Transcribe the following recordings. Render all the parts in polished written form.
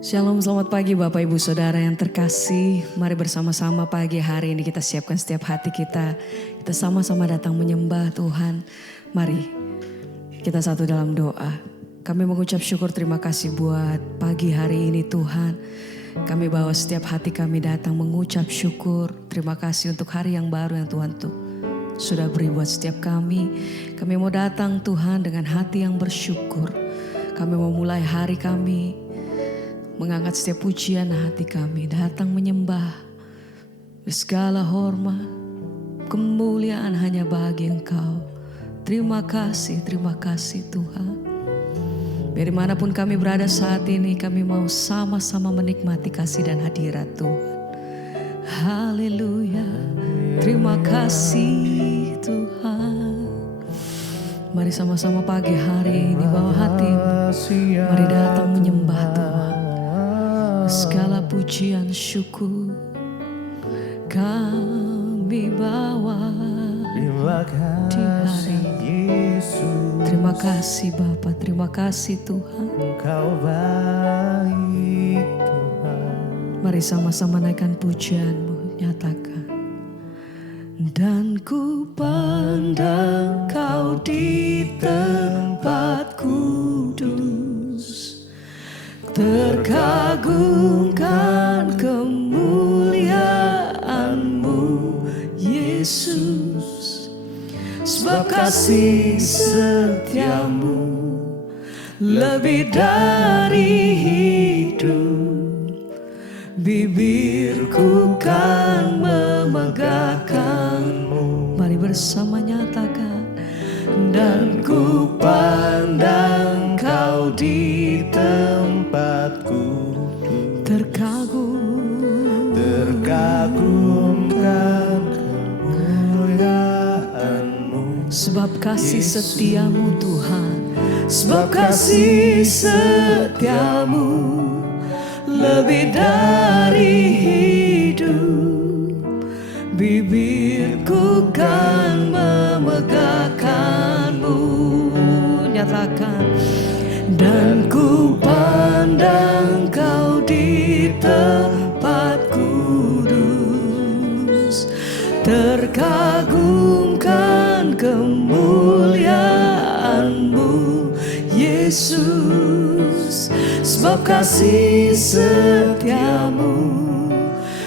Shalom, selamat pagi Bapak Ibu Saudara yang terkasih. Mari bersama-sama pagi hari ini kita siapkan setiap hati kita. Kita sama-sama datang menyembah Tuhan. Mari kita satu dalam doa. Kami mengucap syukur terima kasih buat pagi hari ini Tuhan. Kami bawa setiap hati kami datang mengucap syukur. Terima kasih untuk hari yang baru yang Tuhan sudah beri buat setiap kami. Kami mau datang Tuhan dengan hati yang bersyukur. Kami mau mulai hari kami mengangkat setiap pujian hati kami, datang menyembah. Segala hormat, kemuliaan hanya bagi Engkau. Terima kasih Tuhan. Dari manapun kami berada saat ini, kami mau sama-sama menikmati kasih dan hadirat Tuhan. Haleluya, terima kasih Tuhan. Mari sama-sama pagi hari ini bawa hatimu. Mari datang menyembah Tuhan. Segala pujian syukur kami bawa di hari Yesus. Terima kasih Bapa, terima kasih Tuhan. Engkau baik Tuhan. Mari sama-sama naikkan pujianmu, nyatakan. Dan ku pandang Kau di tempat kudus, terkagumkan kemuliaan-Mu Yesus. Sebab kasih setiamu lebih dari hidup, bibirku kan memegahkan-Mu. Mari bersama nyatakan. Dan ku pandang Kau di tempatku, terkagumkan kemuliaan-Mu. Sebab kasih setiamu Tuhan, sebab kasih setiamu lebih dari hidup, bibirku kan memegahkan-Mu. Nyatakan. Dan ku pandang Kau di tempat kudus, terkagumkan kemuliaan-Mu Yesus. Sebab kasih setiamu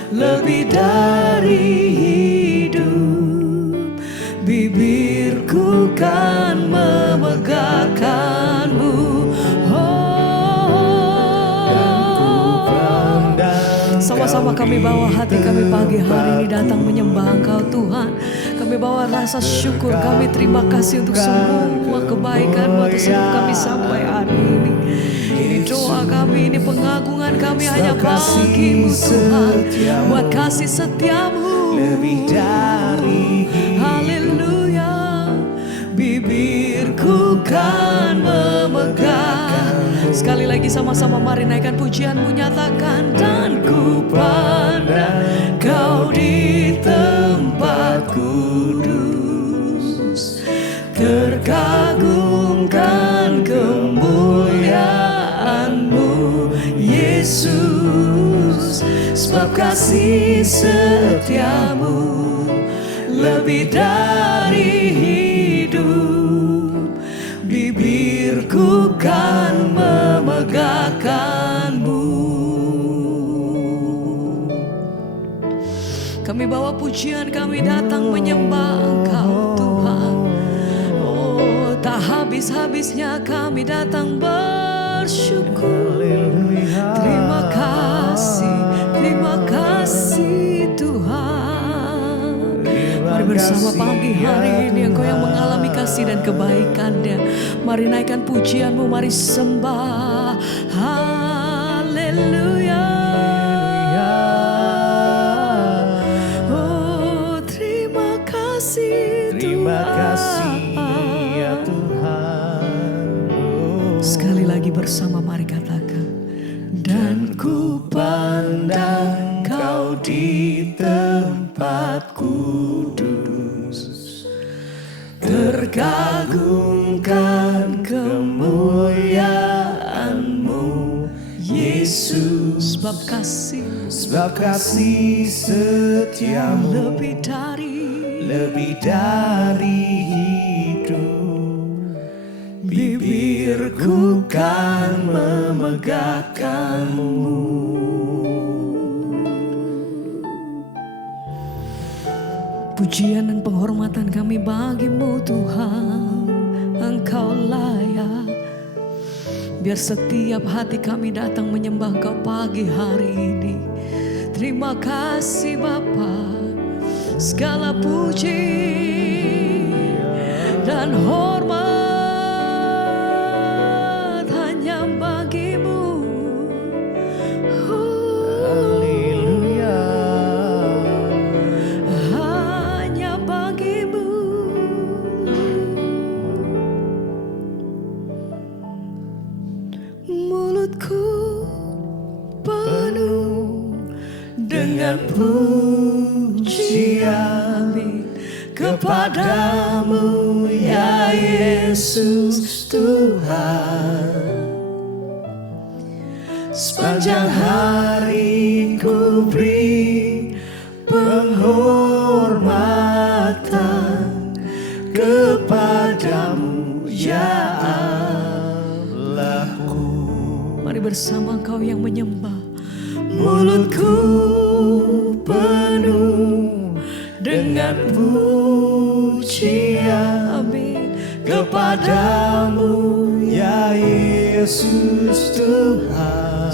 lebih dari hidup, bibirku kan memegahkan-Mu. Sama-sama kami bawa hati kami pagi hari ini datang menyembah Engkau Tuhan. Kami bawa rasa syukur, kami terima kasih untuk semua kebaikan-Mu atas hidup kami sampai hari ini. Ini doa kami, ini pengagungan kami hanya bagi-Mu Tuhan. Buat kasih setiamu lebih dari haleluya, bibirku kan memegahkan. Sekali lagi sama-sama mari naikkan pujian-Mu, nyatakan. Dan ku pandang Kau di tempat kudus, terkagumkan kemuliaan-Mu Yesus. Sebab kasih setiamu lebih dari hidup, bibirku kan memegahkan-Mu. Kami bawa pujian, kami datang menyembah Engkau Tuhan. Oh, tak habis-habisnya kami datang bersyukur. Terima kasih Tuhan. Mari bersama pagi hari ini Engkau yang mengalami kasih dan kebaikan-Nya. Mari naikkan pujian-Mu, mari sembah. Haleluya. Oh, terima kasih ya Tuhan. Sekali lagi bersama mari katakan. Dan ku pandang Kau di tempat kudus, terkagumkan kemuliaan-Mu Yesus. Yesus, sebab kasih setiamu lebih dari hidup. Bibirku kan memegahkanmu. Pujian dan penghormatan kami bagimu Tuhan, Engkau layak. Biar setiap hati kami datang menyembah Engkau pagi hari ini. Terima kasih Bapa, segala puji dan hormat hanya bagimu. Haleluya. Hanya bagimu. Mulutku penuh Dengan pujian kepadamu ya Yesus Tuhan. Sepanjang hari ku beri penghormatan kepadamu ya Allahku. Mari bersama Engkau yang menyembah. Mulutku penuh dengan pujian kepadamu ya Yesus Tuhan.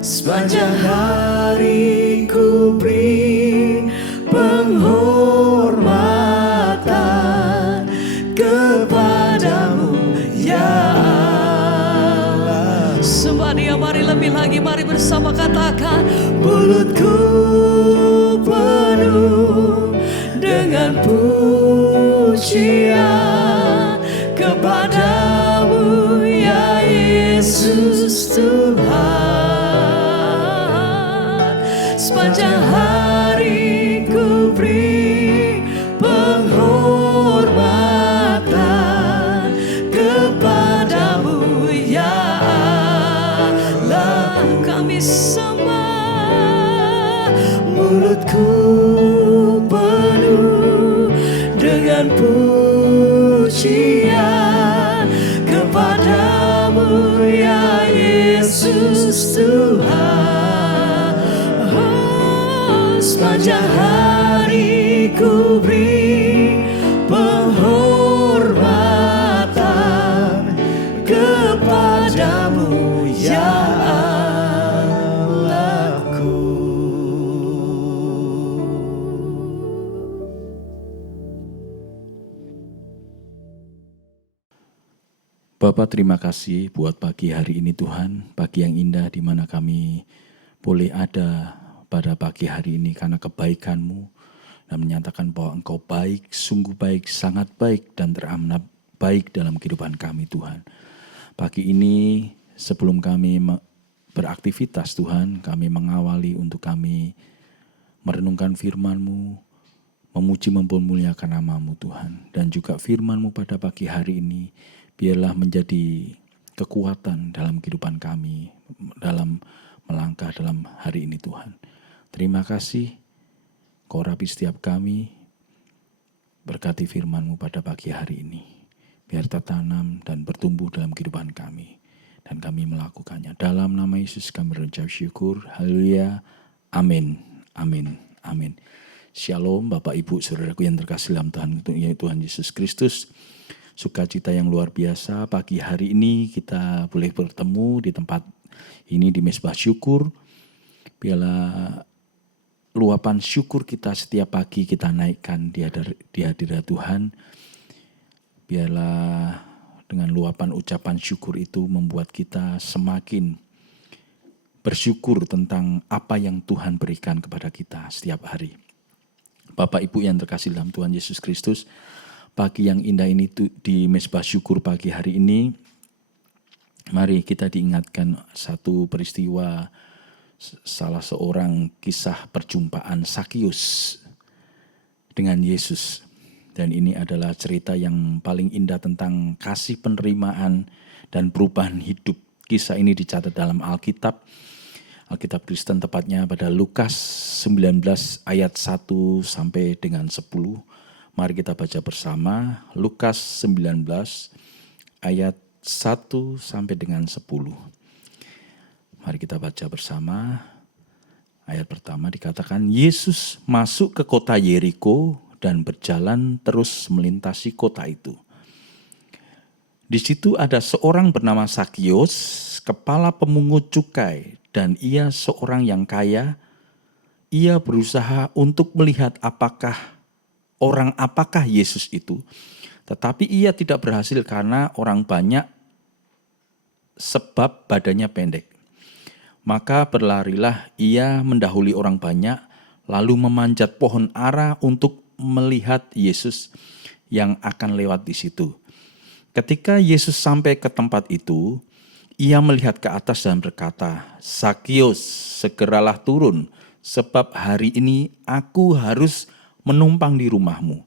Sepanjang hari ku beri penghormatan kepadamu ya Allah. Sembah Dia, mari lebih lagi, mari bersama katakan. Mulutku penuh dengan pujian kepadamu ya Yesus Tuhan. Sepanjang hari ku beri penghormatan kepadamu ya Allah. Kami sembah. Mulutku penuh dengan pujian kepadamu ya Yesus Tuhan. Oh, sepanjang hari ku beri penghormatan kepadamu ya Allahku. Bapak, terima kasih buat pagi hari ini Tuhan, pagi yang indah di mana kami boleh ada pada pagi hari ini karena kebaikan-Mu dan menyatakan bahwa Engkau baik, sungguh baik, sangat baik dan teramat baik dalam kehidupan kami Tuhan. Pagi ini sebelum kami beraktivitas Tuhan, kami mengawali untuk kami merenungkan firman-Mu, memuji mempermuliakan nama-Mu Tuhan. Dan juga firman-Mu pada pagi hari ini biarlah menjadi kekuatan dalam kehidupan kami, dalam melangkah dalam hari ini Tuhan. Terima kasih, Kau rapi setiap kami, berkati firman-Mu pada pagi hari ini. Biar tertanam dan bertumbuh dalam kehidupan kami. Dan kami melakukannya. Dalam nama Yesus kami berucap syukur. Haleluya. Amin. Amin. Amin. Shalom Bapak Ibu Saudaraku yang terkasih dalam Tuhan Yesus Kristus. Sukacita yang luar biasa pagi hari ini kita boleh bertemu di tempat ini di Mezbah Syukur. Biarlah luapan syukur kita setiap pagi kita naikkan di hadirat Tuhan. Biarlah dengan luapan ucapan syukur itu membuat kita semakin bersyukur tentang apa yang Tuhan berikan kepada kita setiap hari. Bapak Ibu yang terkasih dalam Tuhan Yesus Kristus, pagi yang indah ini di Mezbah Syukur pagi hari ini, mari kita diingatkan satu peristiwa, salah seorang kisah perjumpaan Sakius dengan Yesus. Dan ini adalah cerita yang paling indah tentang kasih penerimaan dan perubahan hidup Kisah ini dicatat dalam Alkitab Kristen, tepatnya pada Lukas 19 ayat 1 sampai dengan 10. Mari kita baca bersama Lukas 19 ayat 1 sampai dengan 10. Mari kita baca bersama. Ayat pertama dikatakan, Yesus masuk ke kota Yeriko dan berjalan terus melintasi kota itu. Di situ ada seorang bernama Sakius, kepala pemungut cukai, dan ia seorang yang kaya. Ia berusaha untuk melihat apakah Yesus itu. Tetapi ia tidak berhasil karena orang banyak, sebab badannya pendek. Maka berlarilah ia mendahului orang banyak, lalu memanjat pohon ara untuk melihat Yesus yang akan lewat di situ. Ketika Yesus sampai ke tempat itu, ia melihat ke atas dan berkata, Sakius, segeralah turun, sebab hari ini aku harus menumpang di rumahmu.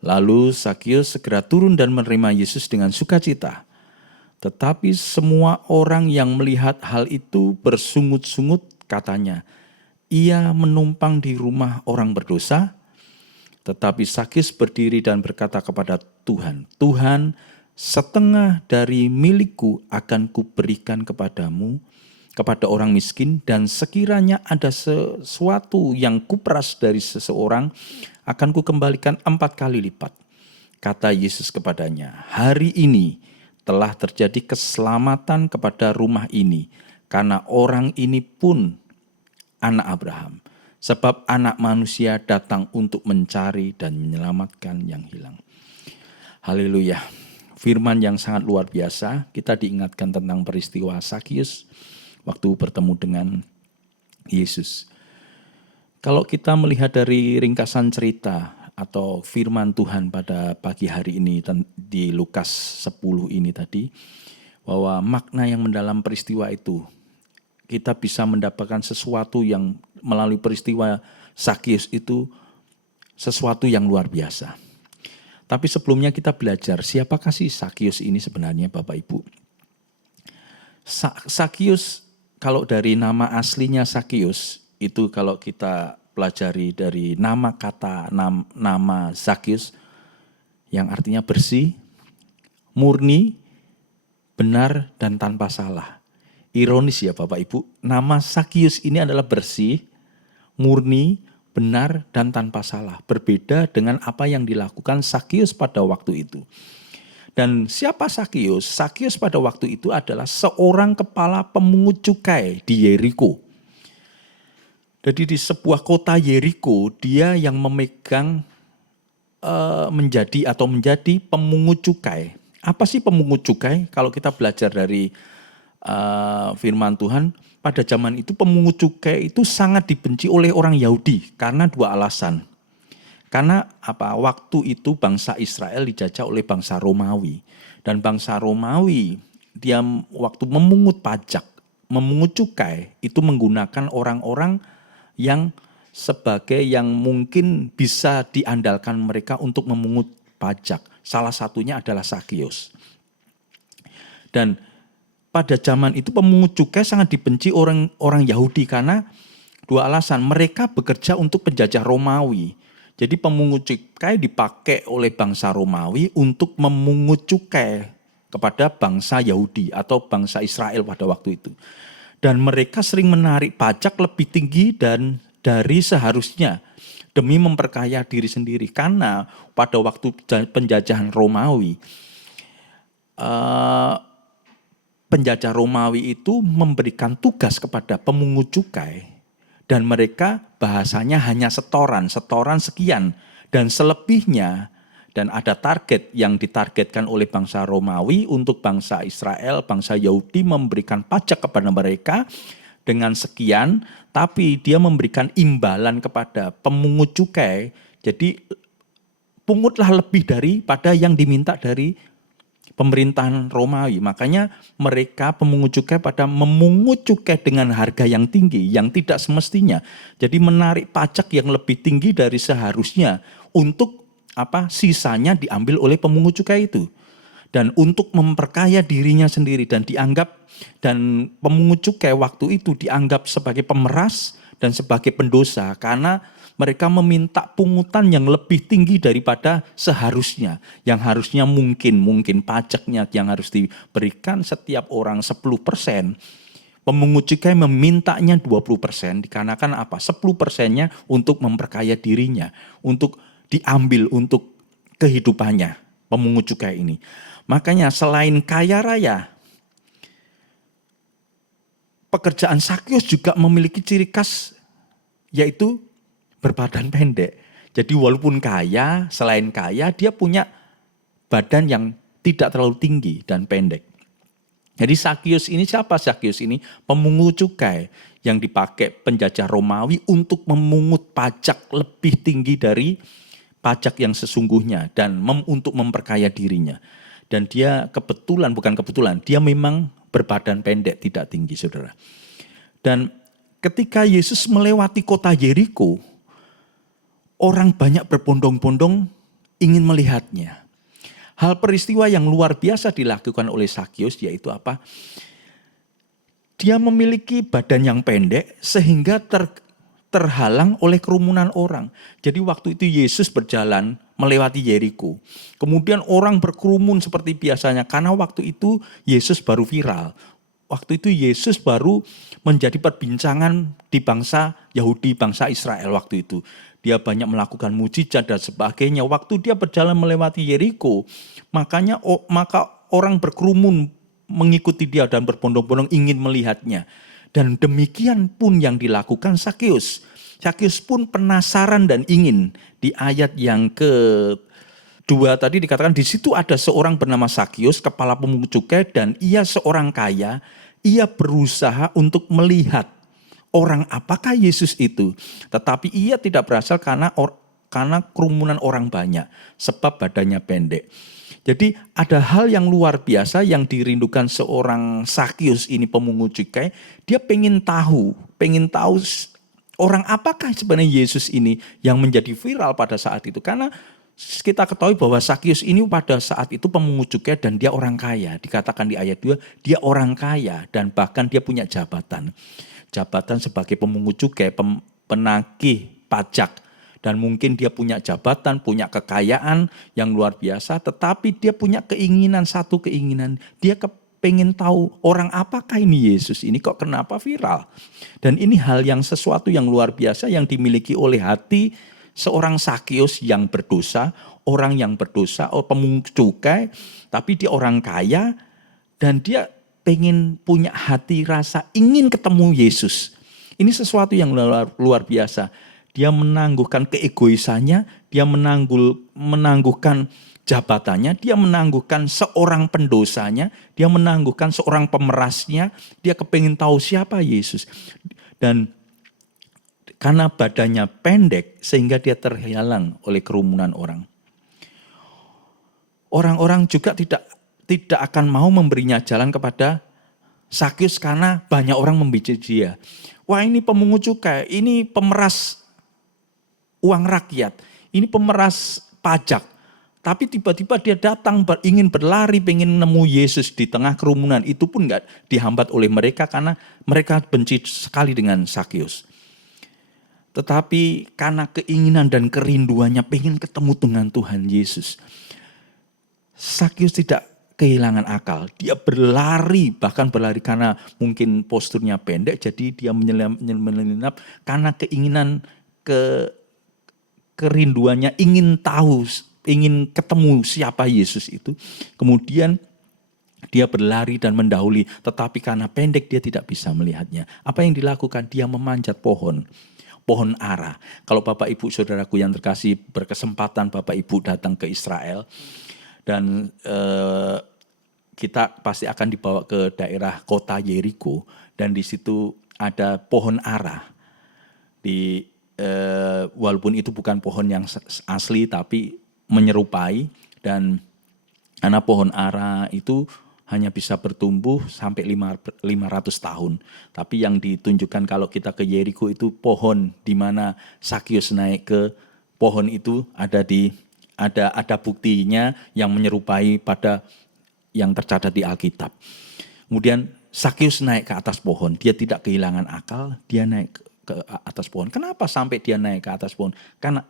Lalu Sakius segera turun dan menerima Yesus dengan sukacita. Tetapi semua orang yang melihat hal itu bersungut-sungut, katanya, ia menumpang di rumah orang berdosa. Tetapi Sakius berdiri dan berkata kepada Tuhan, Tuhan, setengah dari milikku akan kuberikan kepadamu, kepada orang miskin, dan sekiranya ada sesuatu yang kuperas dari seseorang, akan kukembalikan 4 kali lipat. Kata Yesus kepadanya, hari ini telah terjadi keselamatan kepada rumah ini, karena orang ini pun anak Abraham. Sebab anak manusia datang untuk mencari dan menyelamatkan yang hilang. Haleluya. Firman yang sangat luar biasa. Kita diingatkan tentang peristiwa Sakius waktu bertemu dengan Yesus. Kalau kita melihat dari ringkasan cerita atau firman Tuhan pada pagi hari ini di Lukas 10 ini tadi, bahwa makna yang mendalam peristiwa itu, kita bisa mendapatkan sesuatu yang melalui peristiwa Sakius itu, sesuatu yang luar biasa. Tapi sebelumnya kita belajar, siapakah sih Sakius ini sebenarnya Bapak Ibu? Sakius, kalau dari nama aslinya Sakius, itu kalau kita pelajari dari nama Sakius, yang artinya bersih, murni, benar, dan tanpa salah. Ironis ya Bapak Ibu, nama Sakius ini adalah bersih, murni, benar, dan tanpa salah. Berbeda dengan apa yang dilakukan Sakius pada waktu itu. Dan siapa Sakius? Sakius pada waktu itu adalah seorang kepala pemungut cukai di Yeriko. Jadi di sebuah kota Yeriko, dia yang memegang menjadi pemungut cukai. Apa sih pemungut cukai? Kalau kita belajar dari firman Tuhan, pada zaman itu pemungut cukai itu sangat dibenci oleh orang Yahudi karena 2 alasan. Karena waktu itu bangsa Israel dijajah oleh bangsa Romawi, dan bangsa Romawi dia waktu memungut pajak, memungut cukai itu menggunakan orang-orang yang sebagai yang mungkin bisa diandalkan mereka untuk memungut pajak. Salah satunya adalah Sakius. Dan pada zaman itu pemungut cukai sangat dibenci orang Yahudi karena 2 alasan. Mereka bekerja untuk penjajah Romawi. Jadi pemungut cukai dipakai oleh bangsa Romawi untuk memungut cukai kepada bangsa Yahudi atau bangsa Israel pada waktu itu. Dan mereka sering menarik pajak lebih tinggi dan dari seharusnya demi memperkaya diri sendiri. Karena pada waktu penjajahan Romawi, penjajah Romawi itu memberikan tugas kepada pemungut cukai dan mereka bahasanya hanya setoran sekian dan selebihnya, dan ada target yang ditargetkan oleh bangsa Romawi untuk bangsa Israel, bangsa Yahudi memberikan pajak kepada mereka dengan sekian, tapi dia memberikan imbalan kepada pemungut cukai, jadi pungutlah lebih daripada yang diminta dari pemerintahan Romawi. Makanya mereka pemungut cukai pada memungut cukai dengan harga yang tinggi, yang tidak semestinya. Jadi menarik pajak yang lebih tinggi dari seharusnya untuk sisanya diambil oleh pemungut cukai itu. dan untuk memperkaya dirinya sendiri dan pemungut cukai waktu itu dianggap sebagai pemeras dan sebagai pendosa karena mereka meminta pungutan yang lebih tinggi daripada seharusnya. Yang harusnya mungkin pajaknya yang harus diberikan setiap orang 10%. Pemungut cukai memintanya 20%, dikarenakan apa? 10%-nya untuk memperkaya dirinya, untuk diambil untuk kehidupannya, pemungut cukai ini. Makanya selain kaya raya, pekerjaan Sakyus juga memiliki ciri khas, yaitu berbadan pendek. Jadi walaupun kaya, selain kaya, dia punya badan yang tidak terlalu tinggi dan pendek. Jadi Sakyus ini siapa? Sakyus ini pemungut cukai yang dipakai penjajah Romawi untuk memungut pajak lebih tinggi dari pajak yang sesungguhnya dan untuk memperkaya dirinya. Dan dia bukan kebetulan, dia memang berbadan pendek, tidak tinggi, saudara. Dan ketika Yesus melewati kota Yeriko, orang banyak berbondong-bondong ingin melihatnya. Hal peristiwa yang luar biasa dilakukan oleh Sakyus yaitu apa? Dia memiliki badan yang pendek sehingga terhalang oleh kerumunan orang. Jadi waktu itu Yesus berjalan melewati Yeriko. Kemudian orang berkerumun seperti biasanya karena waktu itu Yesus baru viral. Waktu itu Yesus baru menjadi perbincangan di bangsa Yahudi, bangsa Israel waktu itu. Dia banyak melakukan mujizat dan sebagainya. Waktu dia berjalan melewati Yeriko, maka orang berkerumun mengikuti dia dan berbondong-bondong ingin melihatnya. Dan demikian pun yang dilakukan Sakyus. Sakyus pun penasaran dan ingin. Di ayat yang kedua tadi dikatakan di situ ada seorang bernama Sakyus, kepala pemungut cukai, dan ia seorang kaya. Ia berusaha untuk melihat orang apakah Yesus itu. Tetapi ia tidak berasal karena kerumunan orang banyak. Sebab badannya pendek. Jadi ada hal yang luar biasa yang dirindukan seorang Sakyus ini pemungut cukai. Dia pengen tahu orang apakah sebenarnya Yesus ini yang menjadi viral pada saat itu. Karena kita ketahui bahwa Sakyus ini pada saat itu pemungut cukai dan dia orang kaya. Dikatakan di ayat 2, dia orang kaya dan bahkan dia punya jabatan. Jabatan sebagai pemungut cukai, penagih pajak. Dan mungkin dia punya jabatan, punya kekayaan yang luar biasa. Tetapi dia punya satu keinginan. Dia pengen tahu orang apakah ini Yesus ini kok kenapa viral. Dan ini hal yang sesuatu yang luar biasa yang dimiliki oleh hati seorang Sakyus yang berdosa. Orang yang berdosa, pemungut cukai. Tapi dia orang kaya dan dia pengen punya hati rasa ingin ketemu Yesus. Ini sesuatu yang luar biasa. Dia menangguhkan keegoisannya, dia menangguhkan jabatannya, dia menangguhkan seorang pendosanya, dia menangguhkan seorang pemerasnya, dia kepingin tahu siapa Yesus. Dan karena badannya pendek sehingga dia terhalang oleh kerumunan orang. Orang-orang juga tidak akan mau memberinya jalan kepada Sakyus karena banyak orang membenci dia. Wah, ini pemungut cukai, ini pemeras uang rakyat, ini pemeras pajak. Tapi tiba-tiba dia datang ingin berlari, pengen nemu Yesus di tengah kerumunan. Itu pun gak dihambat oleh mereka karena mereka benci sekali dengan Sakyus. Tetapi karena keinginan dan kerinduannya pengen ketemu dengan Tuhan Yesus, Sakyus tidak kehilangan akal. Dia berlari, bahkan berlari karena mungkin posturnya pendek, jadi dia menyelinap karena keinginan kerinduannya ingin tahu, ingin ketemu siapa Yesus itu. Kemudian dia berlari dan mendahului, tetapi karena pendek dia tidak bisa melihatnya. Apa yang dilakukan? Dia memanjat pohon ara. Kalau Bapak Ibu saudaraku yang terkasih berkesempatan Bapak Ibu datang ke Israel, dan kita pasti akan dibawa ke daerah kota Yeriko, dan di situ ada pohon ara. Walaupun itu bukan pohon yang asli tapi menyerupai, dan karena pohon ara itu hanya bisa bertumbuh sampai 500 tahun. Tapi yang ditunjukkan kalau kita ke Yeriko itu pohon di mana Sakyus naik ke pohon itu ada buktinya yang menyerupai pada yang tercatat di Alkitab. Kemudian Sakius naik ke atas pohon, dia tidak kehilangan akal, dia naik ke atas pohon. Kenapa sampai dia naik ke atas pohon? Karena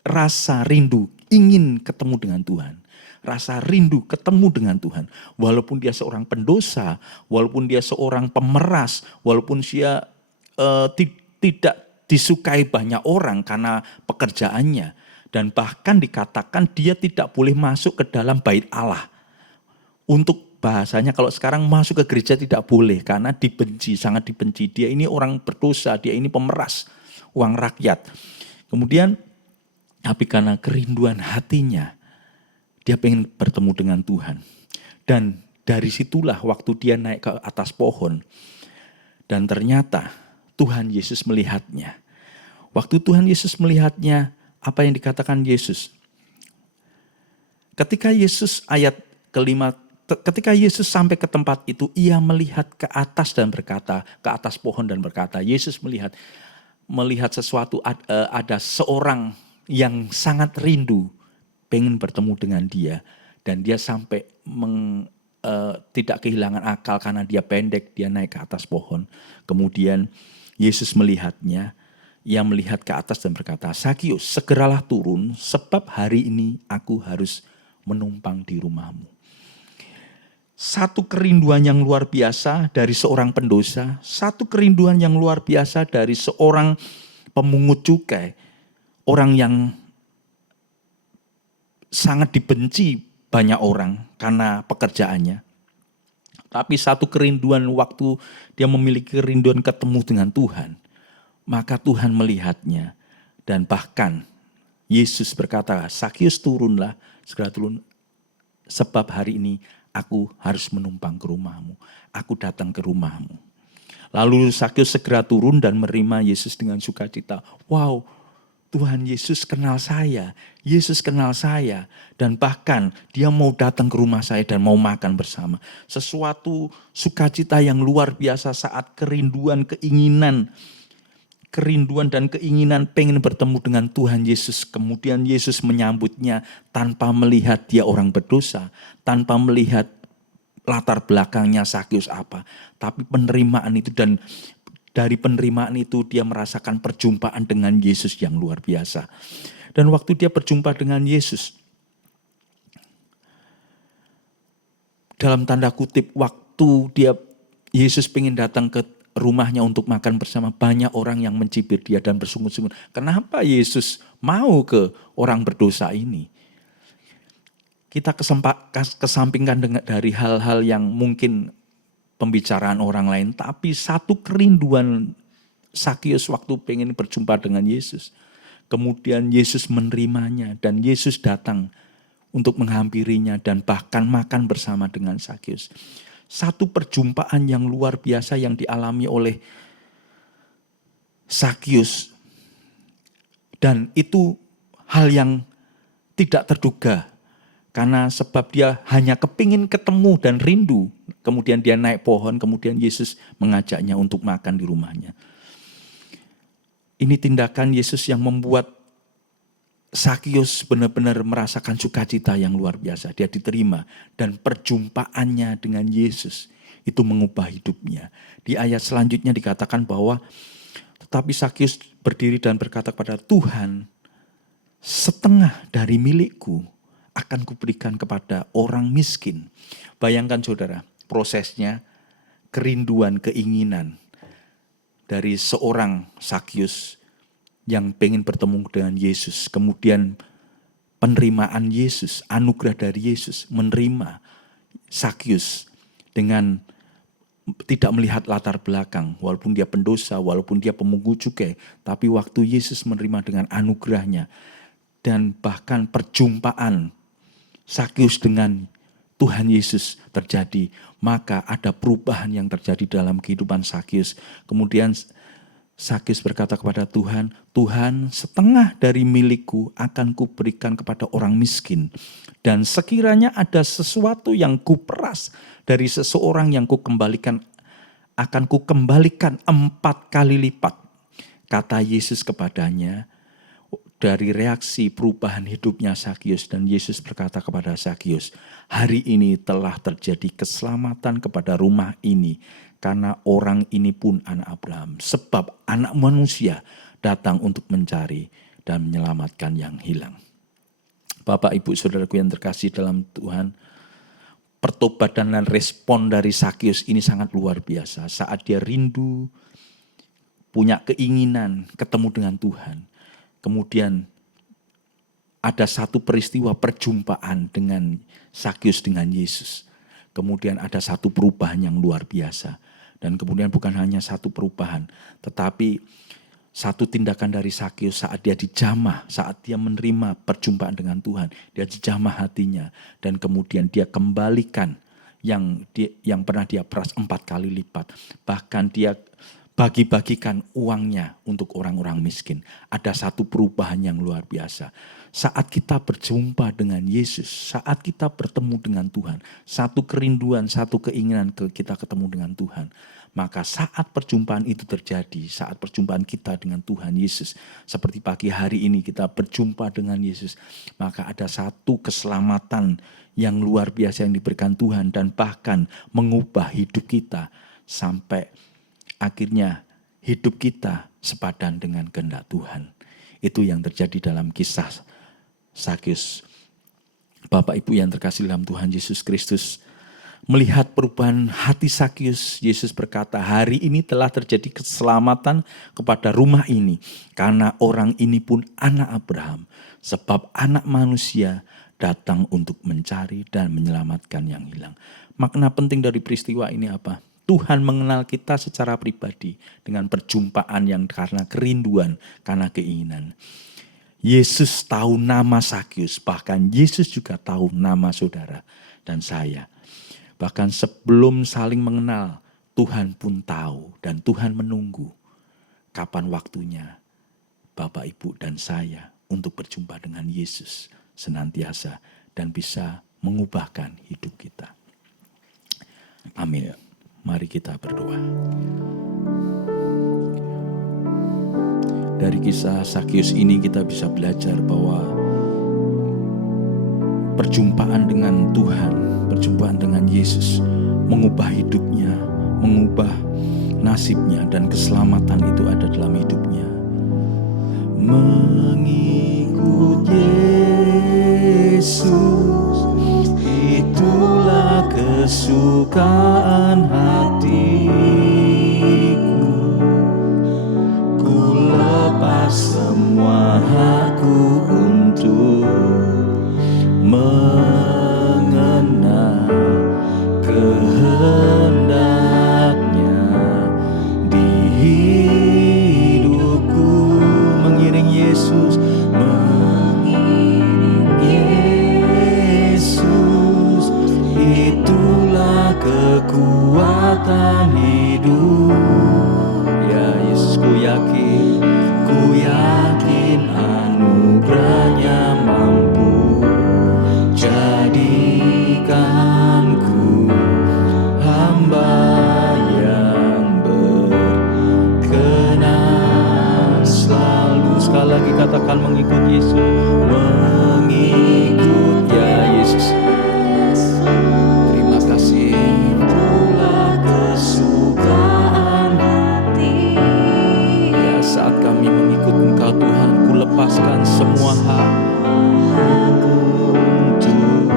rasa rindu ingin ketemu dengan Tuhan. Rasa rindu ketemu dengan Tuhan. Walaupun dia seorang pendosa, walaupun dia seorang pemeras, walaupun dia tidak disukai banyak orang karena pekerjaannya. Dan bahkan dikatakan dia tidak boleh masuk ke dalam bait Allah. Untuk bahasanya kalau sekarang masuk ke gereja tidak boleh karena dibenci, sangat dibenci. Dia ini orang berdosa, dia ini pemeras uang rakyat. Kemudian tapi karena kerinduan hatinya, dia pengen bertemu dengan Tuhan. Dan dari situlah waktu dia naik ke atas pohon. Dan ternyata Tuhan Yesus melihatnya. Waktu Tuhan Yesus melihatnya, apa yang dikatakan Yesus? Ketika Yesus ayat kelima, ketika Yesus sampai ke tempat itu, ia melihat ke atas dan berkata, ke atas pohon dan berkata, Yesus melihat sesuatu, ada seorang yang sangat rindu pengen bertemu dengan dia, dan dia sampai tidak kehilangan akal karena dia pendek, dia naik ke atas pohon. Kemudian Yesus melihatnya, ia melihat ke atas dan berkata, Sakius, segeralah turun sebab hari ini aku harus menumpang di rumahmu. Satu kerinduan yang luar biasa dari seorang pendosa, satu kerinduan yang luar biasa dari seorang pemungut cukai, orang yang sangat dibenci banyak orang karena pekerjaannya. Tapi satu kerinduan waktu dia memiliki kerinduan ketemu dengan Tuhan, maka Tuhan melihatnya. Dan bahkan Yesus berkata, Sakius turunlah, segera turun, sebab hari ini aku harus menumpang ke rumahmu. Aku datang ke rumahmu. Lalu Sakius segera turun dan menerima Yesus dengan sukacita. Wow, Tuhan Yesus kenal saya, Yesus kenal saya, dan bahkan dia mau datang ke rumah saya dan mau makan bersama. Sesuatu sukacita yang luar biasa saat kerinduan dan keinginan pengen bertemu dengan Tuhan Yesus. Kemudian Yesus menyambutnya tanpa melihat dia orang berdosa, tanpa melihat latar belakangnya Sakius apa. Tapi penerimaan itu, dan dari penerimaan itu dia merasakan perjumpaan dengan Yesus yang luar biasa. Dan waktu dia berjumpa dengan Yesus, dalam tanda kutip, waktu Yesus pengen datang ke rumahnya untuk makan bersama, banyak orang yang mencibir dia dan bersungut-sungut. Kenapa Yesus mau ke orang berdosa ini? Kita kesampingkan dari hal-hal yang mungkin pembicaraan orang lain, tapi satu kerinduan Sakius waktu pengen berjumpa dengan Yesus. Kemudian Yesus menerimanya dan Yesus datang untuk menghampirinya dan bahkan makan bersama dengan Sakius. Satu perjumpaan yang luar biasa yang dialami oleh Sakius. Dan itu hal yang tidak terduga. Karena sebab dia hanya kepingin ketemu dan rindu. Kemudian dia naik pohon, kemudian Yesus mengajaknya untuk makan di rumahnya. Ini tindakan Yesus yang membuat Sakius benar-benar merasakan sukacita yang luar biasa. Dia diterima dan perjumpaannya dengan Yesus itu mengubah hidupnya. Di ayat selanjutnya dikatakan bahwa tetapi Sakius berdiri dan berkata kepada Tuhan, setengah dari milikku akan kuberikan kepada orang miskin. Bayangkan saudara, prosesnya kerinduan, keinginan dari seorang Sakius yang pengen bertemu dengan Yesus. Kemudian penerimaan Yesus, anugerah dari Yesus, menerima Sakius dengan tidak melihat latar belakang. Walaupun dia pendosa, walaupun dia pemungut cukai, tapi waktu Yesus menerima dengan anugerahnya dan bahkan perjumpaan Sakius dengan Tuhan Yesus terjadi, maka ada perubahan yang terjadi dalam kehidupan Sakius. Kemudian Sakius berkata kepada Tuhan, Tuhan, setengah dari milikku akan kuberikan kepada orang miskin. Dan sekiranya ada sesuatu yang kuperas dari seseorang yang kukembalikan, akan kukembalikan 4 kali lipat. Kata Yesus kepadanya, dari reaksi perubahan hidupnya Sakius, dan Yesus berkata kepada Sakius, hari ini telah terjadi keselamatan kepada rumah ini karena orang ini pun anak Abraham, sebab anak manusia datang untuk mencari dan menyelamatkan yang hilang. Bapak, Ibu, Saudaraku yang terkasih dalam Tuhan, pertobatan dan respon dari Sakius ini sangat luar biasa. Saat dia rindu, punya keinginan ketemu dengan Tuhan, kemudian ada satu peristiwa perjumpaan dengan Sakius dengan Yesus. Kemudian ada satu perubahan yang luar biasa. Dan kemudian bukan hanya satu perubahan, tetapi satu tindakan dari Sakius saat dia dijamah, saat dia menerima perjumpaan dengan Tuhan. Dia dijamah hatinya dan kemudian dia kembalikan yang pernah dia peras 4 kali lipat. Bahkan dia bagi-bagikan uangnya untuk orang-orang miskin. Ada satu perubahan yang luar biasa. Saat kita berjumpa dengan Yesus, saat kita bertemu dengan Tuhan, satu kerinduan, satu keinginan kita ketemu dengan Tuhan. Maka saat perjumpaan itu terjadi, saat perjumpaan kita dengan Tuhan Yesus, seperti pagi hari ini kita berjumpa dengan Yesus, maka ada satu keselamatan yang luar biasa yang diberikan Tuhan dan bahkan mengubah hidup kita sampai akhirnya hidup kita sepadan dengan kehendak Tuhan. Itu yang terjadi dalam kisah Sakius. Bapak Ibu yang terkasih dalam Tuhan Yesus Kristus, melihat perubahan hati Sakius, Yesus berkata, hari ini telah terjadi keselamatan kepada rumah ini karena orang ini pun anak Abraham, sebab anak manusia datang untuk mencari dan menyelamatkan yang hilang. Makna penting dari peristiwa ini apa? Tuhan mengenal kita secara pribadi dengan perjumpaan yang karena kerinduan, karena keinginan. Yesus tahu nama Sakius, bahkan Yesus juga tahu nama saudara dan saya. Bahkan sebelum saling mengenal, Tuhan pun tahu dan Tuhan menunggu kapan waktunya Bapak, Ibu, dan saya untuk berjumpa dengan Yesus senantiasa dan bisa mengubahkan hidup kita. Amin. Mari kita berdoa. Dari kisah Sakius ini kita bisa belajar bahwa perjumpaan dengan Tuhan, perjumpaan dengan Yesus mengubah hidupnya, mengubah nasibnya, dan keselamatan itu ada dalam hidupnya. Mengikut Yesus, itulah kesukaan hatiku. Ku lepas semua hakku untuk mengenal kehendaknya di hidupku. Mengiring Yesus, itulah kekuatan hidup. Ya Yesus, ku yakin anugerahnya mampu jadikanku hamba yang berkenan selalu. Sekali lagi katakan, mengikut Yesus, mengikut ya Yesus. Terima kasih. Itulah kesukaan hati. Ya, saat kami mengikut Engkau Tuhan, ku lepaskan semua hak untuk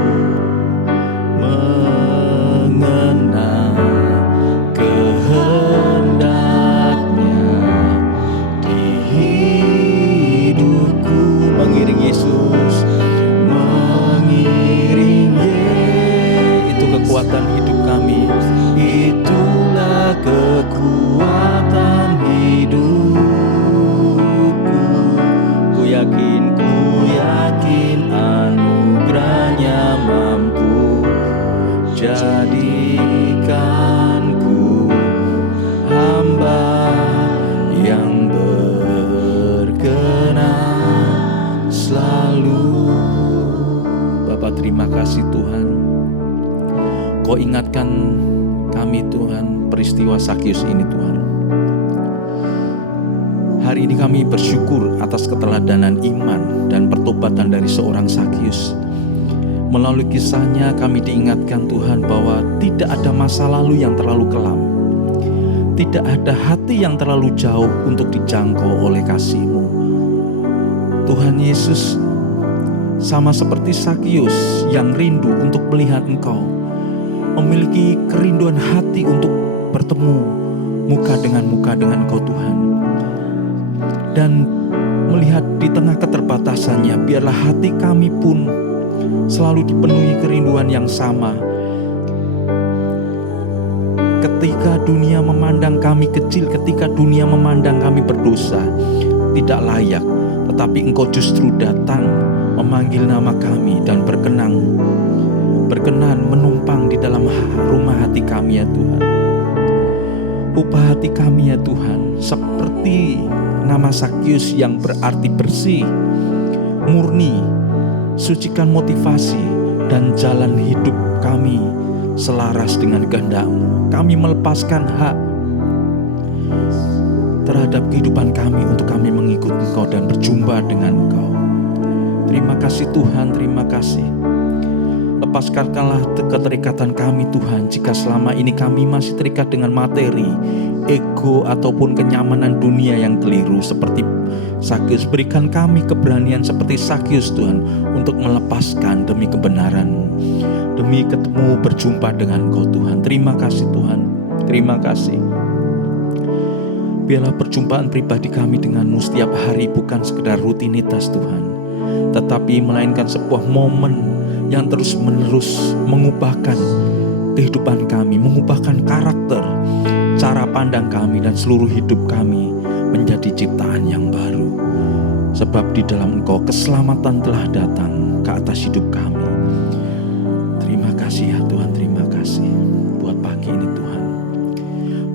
mengenal kehendaknya di hidupku. Mengiring Yesus, itu kekuatan hidup kami. Itulah kekuatan hidupku. Ku yakin anugerahnya mampu jadikanku hamba yang berkenan selalu. Bapak, terima kasih Tuhan. Kau ingatkan kami Tuhan peristiwa Sakius ini Tuhan. Hari ini kami bersyukur atas keteladanan iman dan pertobatan dari seorang Sakyus. Melalui kisahnya kami diingatkan Tuhan bahwa tidak ada masa lalu yang terlalu kelam. Tidak ada hati yang terlalu jauh untuk dijangkau oleh kasih-Mu. Tuhan Yesus, sama seperti Sakyus yang rindu untuk melihat Engkau, memiliki kerinduan hati untuk bertemu muka dengan Engkau Tuhan. Dan melihat di tengah keterbatasannya, biarlah hati kami pun selalu dipenuhi kerinduan yang sama. Ketika dunia memandang kami kecil, ketika dunia memandang kami berdosa, tidak layak, tetapi Engkau justru datang memanggil nama kami dan berkenan menumpang di dalam rumah hati kami ya Tuhan. Ubah hati kami ya Tuhan, seperti nama Sakyus yang berarti bersih, murni. Sucikan motivasi dan jalan hidup kami selaras dengan kehendak-Mu. Kami melepaskan hak terhadap kehidupan kami untuk kami mengikut Engkau dan berjumpa dengan Engkau. Terima kasih Tuhan, terima kasih. Lepaskanlah keterikatan kami Tuhan, jika selama ini kami masih terikat dengan materi, ego ataupun kenyamanan dunia yang keliru seperti Sakyus. Berikan kami keberanian seperti Sakyus Tuhan, untuk melepaskan demi kebenaran-Mu, demi ketemu berjumpa dengan Engkau Tuhan. Terima kasih Tuhan, terima kasih. Biarlah perjumpaan pribadi kami dengan-Mu setiap hari bukan sekedar rutinitas Tuhan, tetapi melainkan sebuah momen yang terus-menerus mengubahkan kehidupan kami, mengubahkan karakter, cara pandang kami dan seluruh hidup kami menjadi ciptaan yang baru. Sebab di dalam Engkau keselamatan telah datang ke atas hidup kami. Terima kasih ya Tuhan, terima kasih buat pagi ini Tuhan.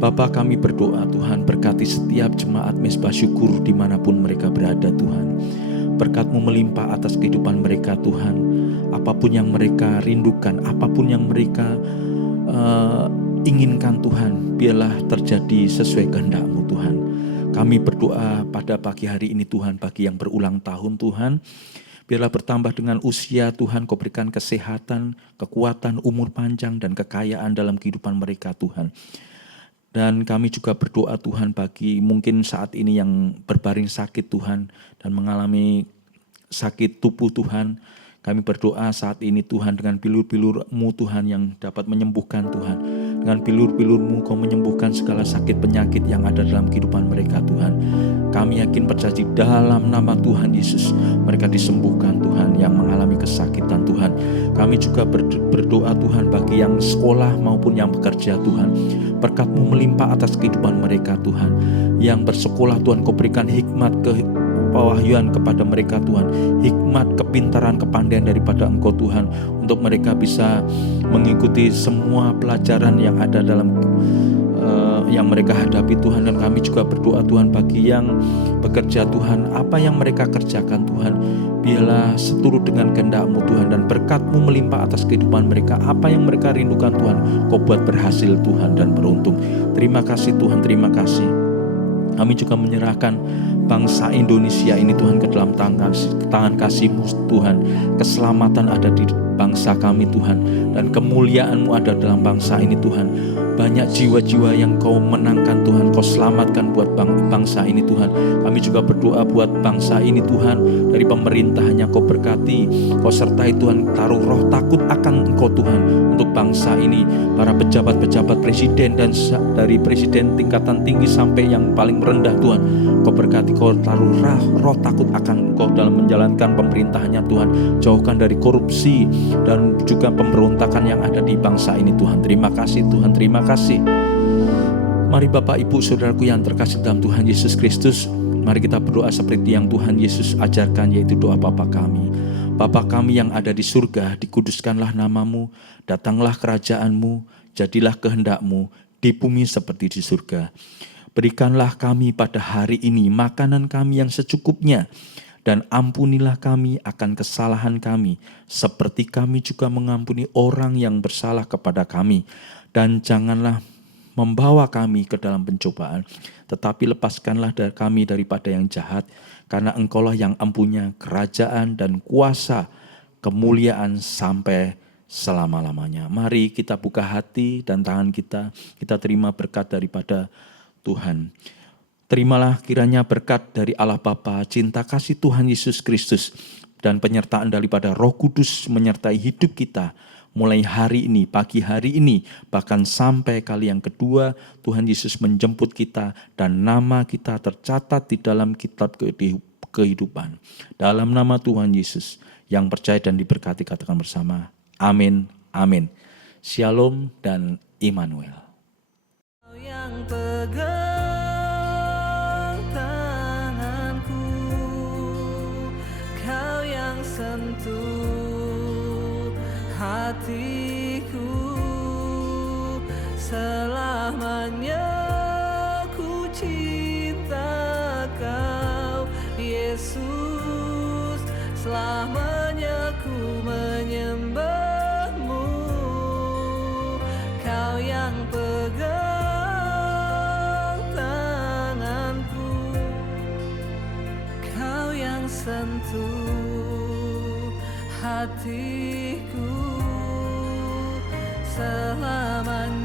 Bapa, kami berdoa Tuhan, berkati setiap jemaat Mezbah Syukur dimanapun mereka berada Tuhan. Berkat-Mu melimpah atas kehidupan mereka Tuhan. Apapun yang mereka rindukan, apapun yang mereka inginkan Tuhan, biarlah terjadi sesuai kehendak-Mu Tuhan. Kami berdoa pada pagi hari ini Tuhan, bagi yang berulang tahun Tuhan, biarlah bertambah dengan usia Tuhan. Kau berikan kesehatan, kekuatan, umur panjang dan kekayaan dalam kehidupan mereka Tuhan. Dan kami juga berdoa Tuhan bagi mungkin saat ini yang berbaring sakit Tuhan dan mengalami sakit tubuh Tuhan. Kami berdoa saat ini Tuhan, dengan bilur-bilur-Mu Tuhan yang dapat menyembuhkan Tuhan. Dengan bilur-bilur-Mu Kau menyembuhkan segala sakit penyakit yang ada dalam kehidupan mereka Tuhan. Kami yakin percaya dalam nama Tuhan Yesus mereka disembuhkan Tuhan yang mengalami kesakitan Tuhan. Kami juga berdoa Tuhan bagi yang sekolah maupun yang bekerja Tuhan. Berkat-Mu melimpah atas kehidupan mereka Tuhan. Yang bersekolah Tuhan, Kau berikan hikmat pewahyuan kepada mereka Tuhan, hikmat, kepintaran, kepandaian daripada Engkau Tuhan, untuk mereka bisa mengikuti semua pelajaran yang ada dalam yang mereka hadapi Tuhan. Dan kami juga berdoa Tuhan bagi yang bekerja Tuhan, apa yang mereka kerjakan Tuhan, biarlah seturut dengan kehendak-Mu Tuhan, dan berkat-Mu melimpah atas kehidupan mereka. Apa yang mereka rindukan Tuhan, Kau buat berhasil Tuhan dan beruntung. Terima kasih Tuhan, terima kasih. Kami juga menyerahkan bangsa Indonesia ini Tuhan ke dalam tangan kasih-Mu Tuhan. Keselamatan ada di bangsa kami Tuhan, dan kemuliaan-Mu ada dalam bangsa ini Tuhan. Banyak jiwa-jiwa yang Kau menangkan Tuhan, Kau selamatkan buat bangsa ini Tuhan. Kami juga berdoa buat bangsa ini Tuhan, dari pemerintahannya Kau berkati, Kau sertai Tuhan. Taruh roh takut akan Engkau Tuhan untuk bangsa ini, para pejabat-pejabat presiden dan dari presiden tingkatan tinggi sampai yang paling rendah Tuhan. Kau berkati, Kau taruh roh takut akan Engkau dalam menjalankan pemerintahannya Tuhan. Jauhkan dari korupsi dan juga pemberontakan yang ada di bangsa ini Tuhan. Terima kasih Tuhan, terima kasih. Mari Bapak Ibu Saudaraku yang terkasih dalam Tuhan Yesus Kristus, mari kita berdoa seperti yang Tuhan Yesus ajarkan, yaitu doa Bapa kami. Bapa kami yang ada di surga, dikuduskanlah nama-Mu, datanglah kerajaan-Mu, jadilah kehendak-Mu di bumi seperti di surga. Berikanlah kami pada hari ini makanan kami yang secukupnya, dan ampunilah kami akan kesalahan kami, seperti kami juga mengampuni orang yang bersalah kepada kami. Dan janganlah membawa kami ke dalam pencobaan. Tetapi lepaskanlah kami daripada yang jahat, karena Engkaulah yang empunya kerajaan dan kuasa, kemuliaan sampai selama-lamanya. Mari kita buka hati dan tangan kita terima berkat daripada Tuhan. Terimalah kiranya berkat dari Allah Bapa, cinta kasih Tuhan Yesus Kristus, dan penyertaan daripada Roh Kudus menyertai hidup kita mulai hari ini, pagi hari ini, bahkan sampai kali yang kedua Tuhan Yesus menjemput kita dan nama kita tercatat di dalam kitab kehidupan. Dalam nama Tuhan Yesus, yang percaya dan diberkati katakan bersama, amin, amin. Shalom dan Immanuel. Yang pegang tanganku, Kau yang sentuh hatiku, selamanya ku cinta Kau Yesus, selamanya ku menyembahmu. Kau yang pegang tanganku, Kau yang sentuh hatiku, selamanya